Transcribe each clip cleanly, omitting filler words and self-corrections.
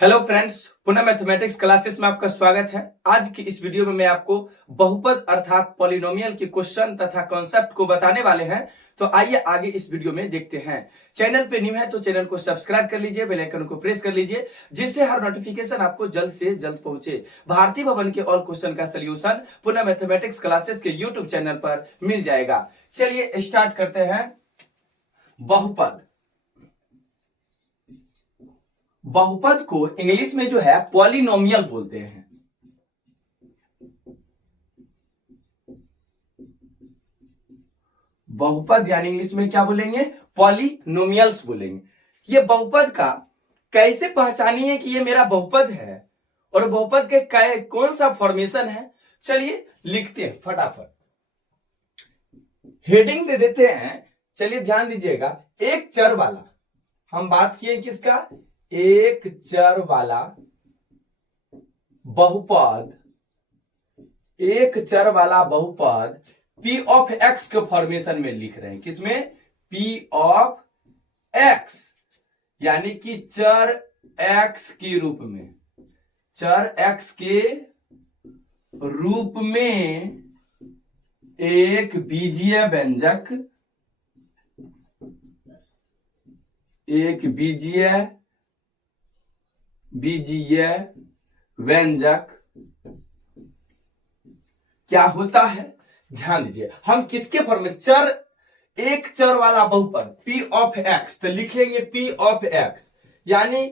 Hello friends, पुनः mathematics classes में आपका स्वागत है। आज की इस वीडियो में मैं आपको बहुपद अर्थात पॉलिनोमियल के क्वेश्चन तथा कॉन्सेप्ट को बताने वाले हैं। तो आइए आगे इस वीडियो में देखते हैं। चैनल पे न्यू है तो चैनल को सब्सक्राइब कर लीजिए, बेल आइकन को प्रेस कर लीजिए, जिससे हर नोटिफिकेशन आपको जल्द से जल्द पहुंचे। भारतीय भवन के ऑल क्वेश्चन का सोल्यूशन पुनः मैथमेटिक्स क्लासेस के यूट्यूब चैनल पर मिल जाएगा। चलिए स्टार्ट करते हैं। बहुपद बहुपद को इंग्लिश में जो है पॉलिनोमियल बोलते हैं। बहुपद यानी इंग्लिश में क्या बोलेंगे? पॉलिनोमियल्स बोलेंगे। ये बहुपद का कैसे पहचानिए कि ये मेरा बहुपद है और बहुपद के कौन सा फॉर्मेशन है। चलिए लिखते हैं फटाफट, हेडिंग दे देते हैं। चलिए ध्यान दीजिएगा, एक चर वाला, हम बात किए किसका? एक चर वाला बहुपद, एक चर वाला बहुपद P ऑफ X के फॉर्मेशन में लिख रहे हैं। किसमें? P ऑफ X, यानी कि चर X के रूप में, चर X के रूप में एक बीजीय व्यंजक, एक बीजीय व्यंजक क्या होता है? ध्यान दीजिए, हम किसके फॉर्म चर, एक चर वाला बहुपद P ऑफ X, तो लिखेंगे P ऑफ X, यानी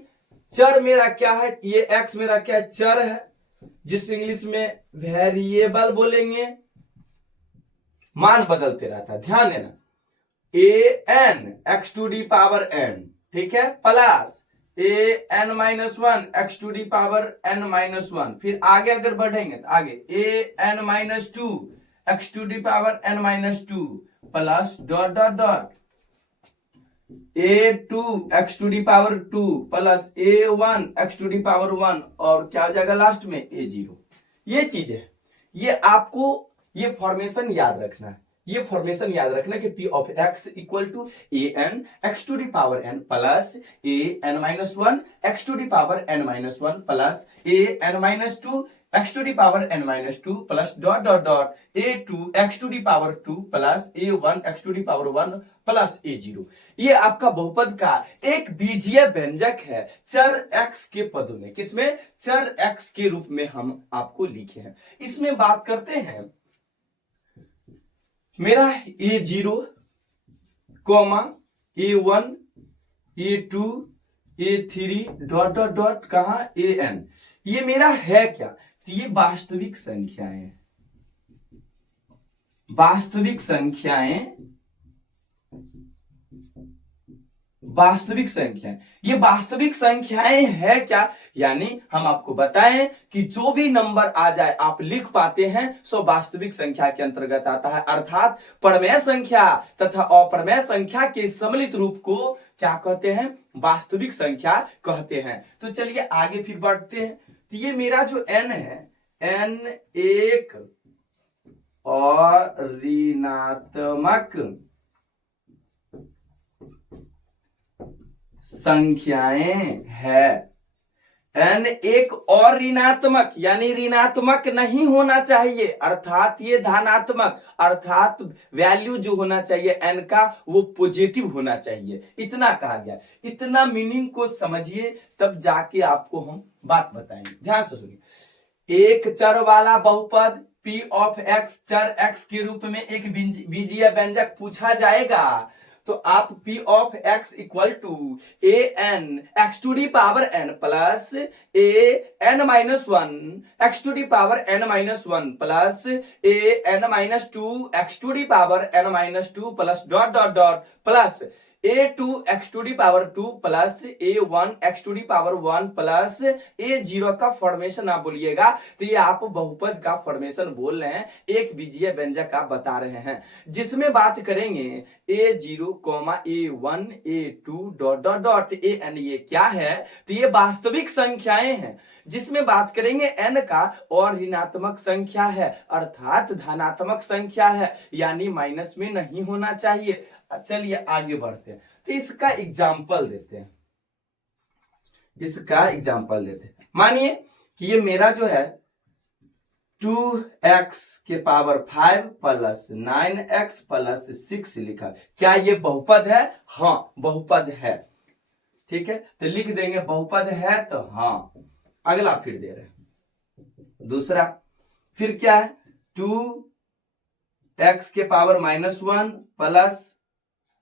चर मेरा क्या है? ये X मेरा क्या है? चर है, जिसको इंग्लिश में वेरिएबल बोलेंगे, मान बदलते रहता है। ध्यान देना, an x to the power n, ठीक है, plus an minus one x to the power n minus one. फिर आगे अगर बढ़ेंगे तो आगे an minus two x to the power n minus two plus dot dot dot a2 x to the power two plus a1 x to the power one, और क्या हो जाएगा लास्ट में? a0। ये चीज है, ये आपको ये फॉर्मेशन याद रखना है। ये फॉर्मेशन याद रखना कि P of X equal to an x to the power n plus an minus one x to the power n minus one plus an minus two x to the power n minus two plus dot dot dot a2 x to the power two plus a1 x to the power one plus a0। ये आपका बहुपद का एक बीजीय व्यंजक है चर x के पदों में। किसमें? चर x के रूप में हम आपको लिखे हैं। इसमें बात करते हैं मेरा a0, a1, a2, a3 dot dot dot कहां? an। ये मेरा है क्या? तो ये वास्तविक संख्याएं हैं, वास्तविक संख्याएं, वास्तविक संख्याएं। ये वास्तविक संख्याएं है क्या? यानी हम आपको बताएं कि जो भी नंबर आ जाए आप लिख पाते हैं सो वास्तविक संख्या के अंतर्गत आता है, अर्थात परमेय संख्या तथा अप्रमेय संख्या के सम्मिलित रूप को क्या कहते हैं? वास्तविक संख्या कहते हैं। तो चलिए आगे फिर बढ़ते हैं। तो ये मेरा जो n है, n एक और ऋणात्मक संख्याएं है। n एक और ऋणात्मक, यानी ऋणात्मक नहीं होना चाहिए, अर्थात ये धनात्मक, अर्थात वैल्यू जो होना चाहिए n का वो पॉजिटिव होना चाहिए। इतना कहा गया। इतना मीनिंग को समझिए तब जाके आपको हम बात बताएंगे। ध्यान से सुनिए, एक चर वाला बहुपद P ऑफ X, चर X के रूप में एक बीजीय व्यंजक पूछा जाएगा तो आप P of X equal to an x to the power n plus an minus one x to the power n minus one plus an minus two x to the power n minus two plus dot dot dot plus a2 x to the power two plus a1 x to the power one plus a0 का formation आप बोलिएगा तो ये आप बहुपद का formation बोल रहे हैं, एक बीजीय व्यंजक आप बता रहे हैं, जिसमें बात करेंगे a0, a1, a2 dot dot dot an। ये क्या है? तो ये वास्तविक संख्याएं हैं, जिसमें बात करेंगे n का और ऋणात्मक संख्या है, अर्थात धनात्मक संख्या है, यानी माइनस में नहीं होना चाहिए। चलिए आगे बढ़ते हैं। तो इसका एग्जाम्पल देते हैं। इसका एग्जाम्पल देते हैं। मानिए कि ये मेरा जो है 2x के पावर 5 प्लस 9x प्लस 6 लिखा, क्या ये बहुपद है? हाँ बहुपद है। ठीक है, तो लिख देंगे बहुपद है तो हाँ। अगला फिर दे रहे हैं दूसरा, फिर क्या है 2x के पावर -1 प्लस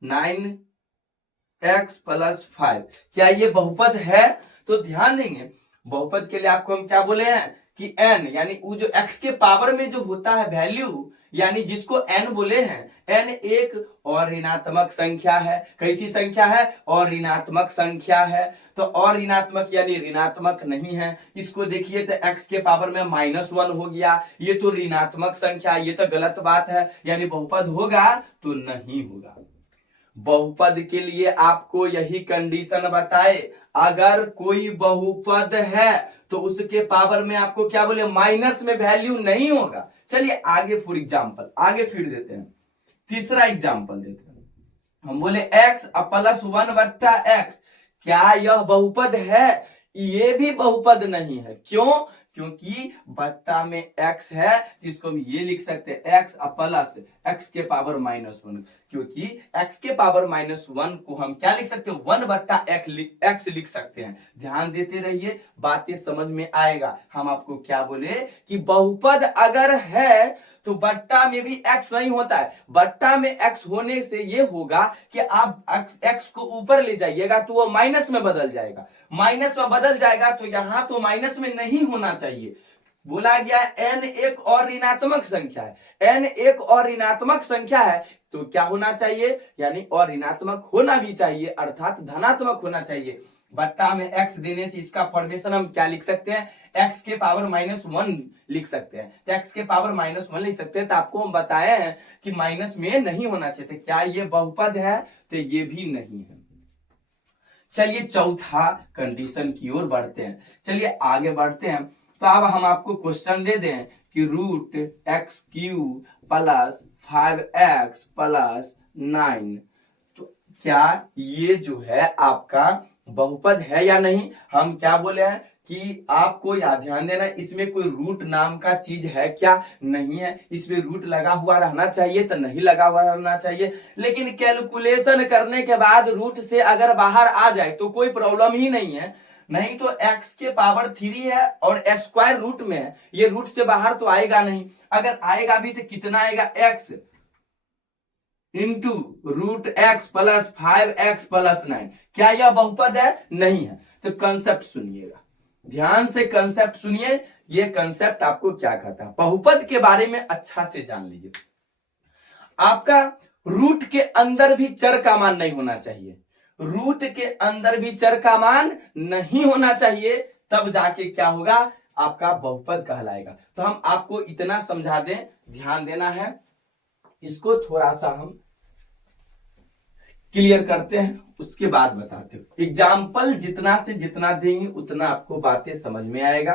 9x प्लस 5, क्या ये बहुपद है? तो ध्यान देंगे बहुपद के लिए आपको हम क्या बोले हैं कि n, यानी वो जो x के पावर में जो होता है वैल्यू, यानी जिसको n बोले हैं, n एक और ऋणात्मक संख्या है। कैसी संख्या है? और ऋणात्मक संख्या है। तो और ऋणात्मक यानी ऋणात्मक नहीं है। इसको देखिए तो x के पावर में -1 हो गया, ये तो ऋणात्मक संख्या, ये तो गलत बात है, यानी बहुपद होगा तो नहीं होगा। बहुपद के लिए आपको यही कंडीशन बताए, अगर कोई बहुपद है तो उसके पावर में आपको क्या बोले, माइनस में वैल्यू नहीं होगा। चलिए आगे फॉर एग्जांपल आगे फिर देते हैं, तीसरा एग्जांपल देते हैं। हम बोले x प्लस 1/x, क्या यह बहुपद है? ये भी बहुपद नहीं है। क्यों? क्योंकि बट्टा में x है, इसको हम ये लिख सकते हैं x प्लस x के पावर -1, क्योंकि x के पावर -1 को हम क्या लिख सकते हैं, 1/x लिख सकते हैं। ध्यान देते रहिए, बातें समझ में आएगा। हम आपको क्या बोले कि बहुपद अगर है तो बट्टा में भी x नहीं होता है। बट्टा में x होने से ये होगा कि आप x को ऊपर ले जाइएगा तो वो माइनस में बदल जाएगा, माइनस में बदल जाएगा तो यहां तो माइनस में नहीं होना चाहिए। बोला गया n एक और ऋणात्मक संख्या है, n एक और ऋणात्मक संख्या है तो क्या होना चाहिए, यानी और ऋणात्मक होना भी चाहिए, अर्थात धनात्मक होना चाहिए। बट्टा में x देने से इसका फॉर्मेशन हम क्या लिख सकते हैं, x के पावर -1 लिख सकते हैं। तो x के पावर -1 लिख सकते हैं। तो आपको हम बताए हैं कि माइनस में नहीं होना चाहिए। क्या ये बहुपद है? तो ये भी नहीं है। चलिए चौथा कंडीशन की ओर बढ़ते हैं। चलिए आगे बढ़ते हैं। तो अब हम आपको क्वेश्चन दे दें कि √x³ प्लस 5x प्लस 9, तो क्या ये जो है आपका बहुपद है या नहीं? हम क्या बोले हैं कि आपको याद ध्यान देना, इसमें कोई रूट नाम का चीज है क्या? नहीं है। इसमें रूट लगा हुआ रहना चाहिए तो नहीं लगा हुआ रहना चाहिए, लेकिन कैलकुलेशन करने के बाद रूट से अगर बाहर आ जाए तो कोई प्रॉब्लम ही नहीं है। नहीं तो x के पावर 3 है और स्क्वायर रूट में है, ये रूट से बाहर तो आएगा नहीं। अगर आएगा भी तो कितना आएगा, x into √x plus 5x plus 9। क्या यह बहुपद है? नहीं है। तो कंसेप्ट सुनिएगा, ध्यान से कंसेप्ट सुनिए। ये कंसेप्ट आपको क्या कहता है, बहुपद के बारे में अच्छा से जान लीजिए। आपका रूट के अंदर भी चर का मान नहीं होना चाहिए, रूट के अंदर भी चर का मान नहीं होना चाहिए, तब जाके क्या होगा, आपका बहुपद कहलाएगा। तो हम आपको इतना समझा दें, ध्यान देना है, इसको थोड़ा सा हम क्लियर करते हैं, उसके बाद बताते हो। एग्जाम्पल जितना से जितना देंगे उतना आपको बातें समझ में आएगा।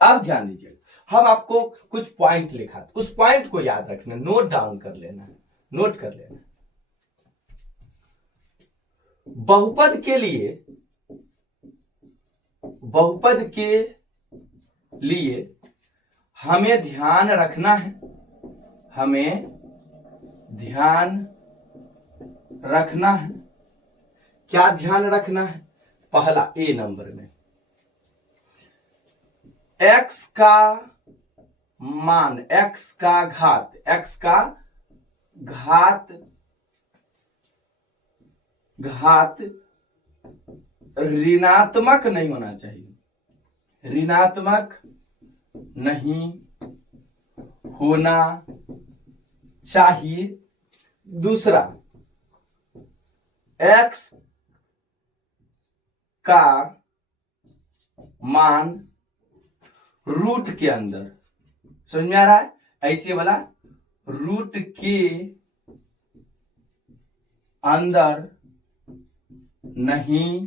अब ध्यान दीजिए, हम आपको कुछ पॉइंट लिखा, उस पॉइंट को याद रखना, नोट डाउन कर लेना है, नोट कर लेना। बहुपद के लिए हमें ध्यान रखना है, हमें ध्यान रखना है। क्या ध्यान रखना है? पहला ए नंबर में x का मान, x का घात ऋणात्मक नहीं होना चाहिए, ऋणात्मक नहीं होना चाहिए। दूसरा, x का मान रूट के अंदर, समझ में आ रहा है, ऐसे वाला रूट के अंदर नहीं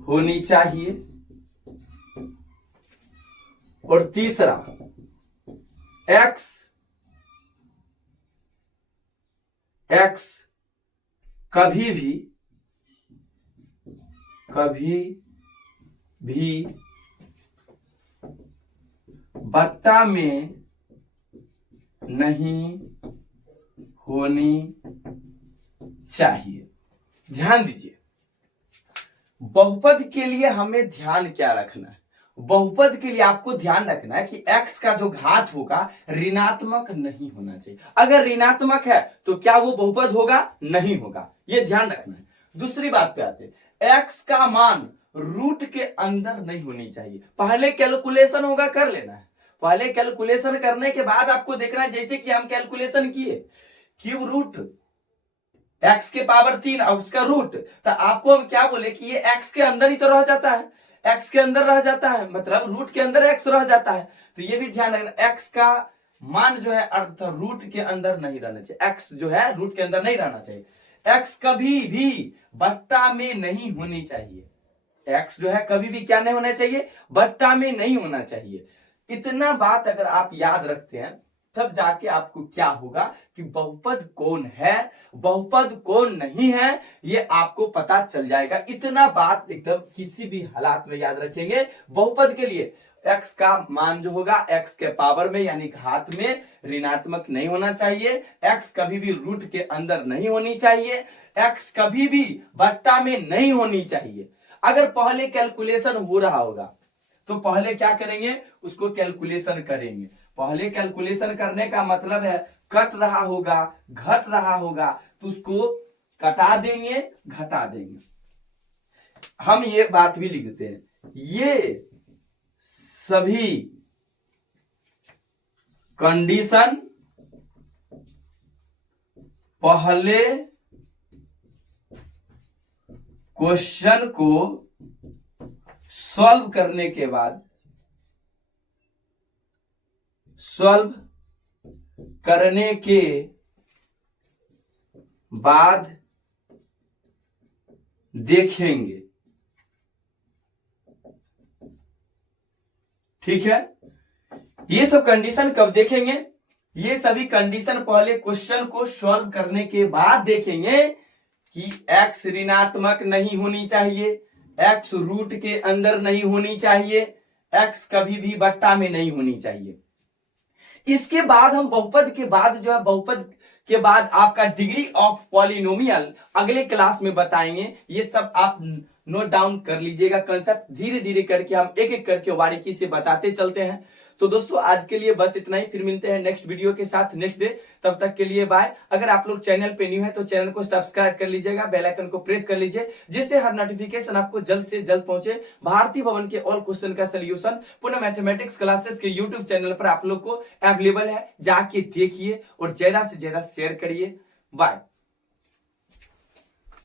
होनी चाहिए। और तीसरा, x x कभी भी बट्टा में नहीं होनी चाहिए। ध्यान दीजिए, बहुपद के लिए हमें ध्यान क्या रखना है? बहुपद के लिए आपको ध्यान रखना है कि x का जो घात होगा ऋणात्मक नहीं होना चाहिए। अगर ऋणात्मक है तो क्या वो बहुपद होगा? नहीं होगा, ये ध्यान रखना है। दूसरी बात पे आते हैं, x का मान रूट के अंदर नहीं होनी चाहिए। पहले कैलकुलेशन होगा, कर लेना है। पहले कैलकुलेशन करने के बाद आपको देखना है, जैसे कि हम कैलकुलेशन किए क्यूब रूट x के पावर 3 और उसका रूट, तो आपको हम क्या बोले कि ये x के अंदर ही तो रह जाता है, x के अंदर रह जाता है, मतलब रूट के अंदर x रह जाता है। तो ये भी ध्यान रखना, x का मान जो है अर्थ रूट के अंदर नहीं रहना चाहिए, x जो है रूट के अंदर नहीं रहना चाहिए। x कभी भी बट्टा में नहीं होनी चाहिए, x जो है कभी भी क्या नहीं होना चाहिए? बट्टा में नहीं होना चाहिए। इतना बात अगर आप याद रखते हैं तब जाके आपको क्या होगा कि बहुपद कौन है, बहुपद कौन नहीं है, ये आपको पता चल जाएगा। इतना बात एकदम किसी भी हालात में याद रखेंगे। बहुपद के लिए x का मान जो होगा x के पावर में यानी घात में ऋणात्मक नहीं होना चाहिए, x कभी भी रूट के अंदर नहीं होनी चाहिए, x कभी भी बट्टा में नहीं होनी चाहिए। अगर पहले कैलकुलेशन हो रहा होगा तो पहले क्या करेंगे? उसको कैलकुलेशन करेंगे। पहले कैलकुलेशन करने का मतलब है कट रहा होगा, घट रहा होगा, तो उसको कटा देंगे, घटा देंगे। हम ये बात भी लिखते हैं, ये सभी कंडीशन पहले क्वेश्चन को सॉल्व करने के बाद देखेंगे। ठीक है, ये सब कंडीशन कब देखेंगे? ये सभी कंडीशन पहले क्वेश्चन को सॉल्व करने के बाद देखेंगे कि x ऋणात्मक नहीं होनी चाहिए, x रूट के अंदर नहीं होनी चाहिए, x कभी भी बट्टा में नहीं होनी चाहिए। इसके बाद हम बहुपद के बाद जो है, बहुपद के बाद आपका डिग्री ऑफ पॉलिनोमियल अगले क्लास में बताएंगे। ये सब आप नोट डाउन कर लीजिएगा। कंसेप्ट धीरे धीरे करके हम एक एक करके बारीकी से बताते चलते हैं। तो दोस्तों आज के लिए बस इतना ही, फिर मिलते हैं नेक्स्ट वीडियो के साथ नेक्स्ट डे। तब तक के लिए बाय। अगर आप लोग चैनल पे न्यू है तो चैनल को सब्सक्राइब कर लीजिएगा, बेल आइकन को प्रेस कर लीजिए, जिससे हर नोटिफिकेशन आपको जल्द से जल्द पहुंचे। भारतीय भवन के ऑल क्वेश्चन का सोल्यूशन पुनः मैथमेटिक्स क्लासेस के यूट्यूब चैनल पर आप लोग को अवेलेबल है, जाके देखिए और ज्यादा से ज्यादा शेयर करिए। बाय।